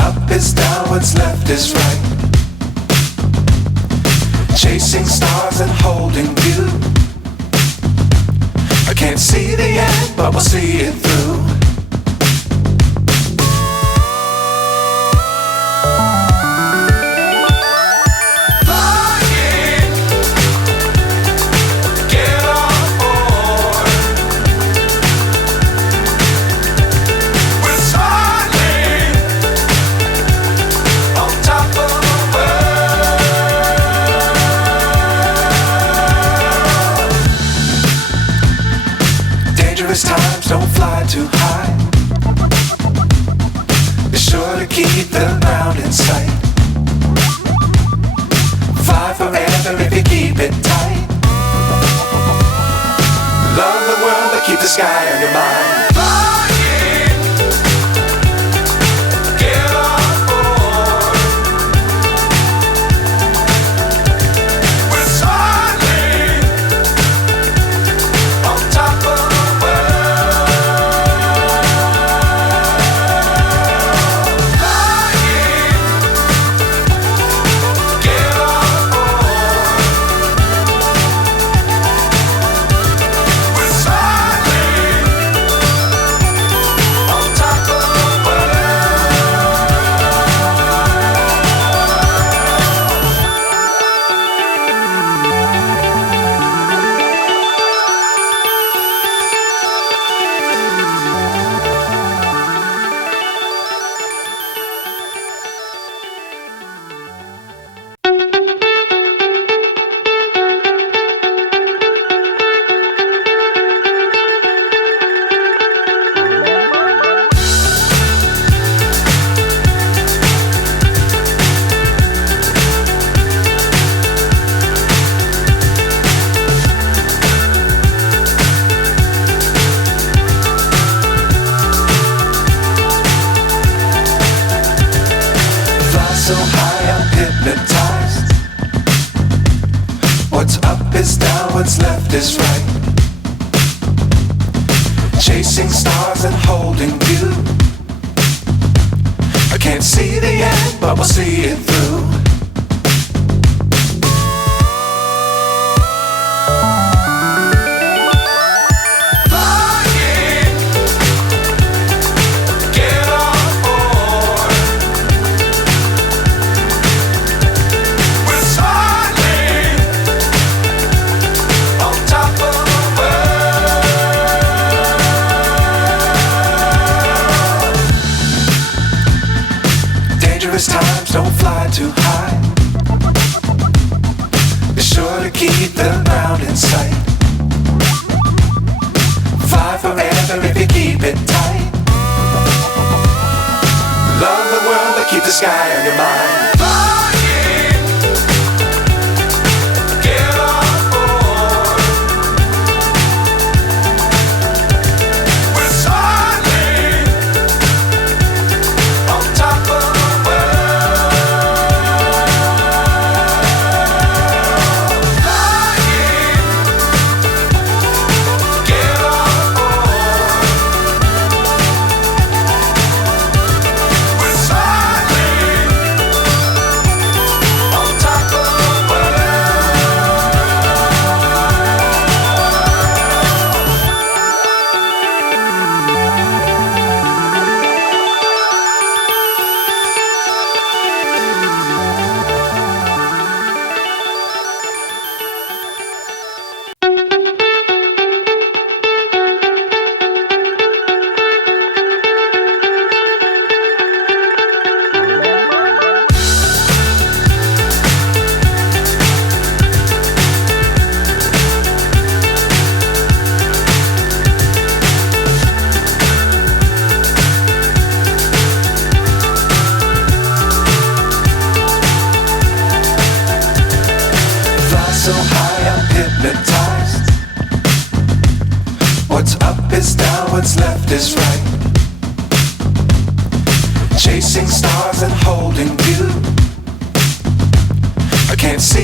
up is down, what's left is right. Chasing stars and holding you. I can't see the end, but we'll see it through. Dangerous times, don't fly too high. Be sure to keep the ground in sight. Fly forever if you keep it tight. Love the world, but keep the sky on your mind. So high, I'm hypnotized. What's up is down, what's left is right. Chasing stars and holding you. I can't see the end, but we'll see it through. Dangerous times, don't fly too high. Be sure to keep the ground in sight. Fly forever if you keep it tight. Love the world, but keep the sky on your mind. So high, I'm hypnotized. What's up is down, what's left is right. Chasing stars and holding you. I can't see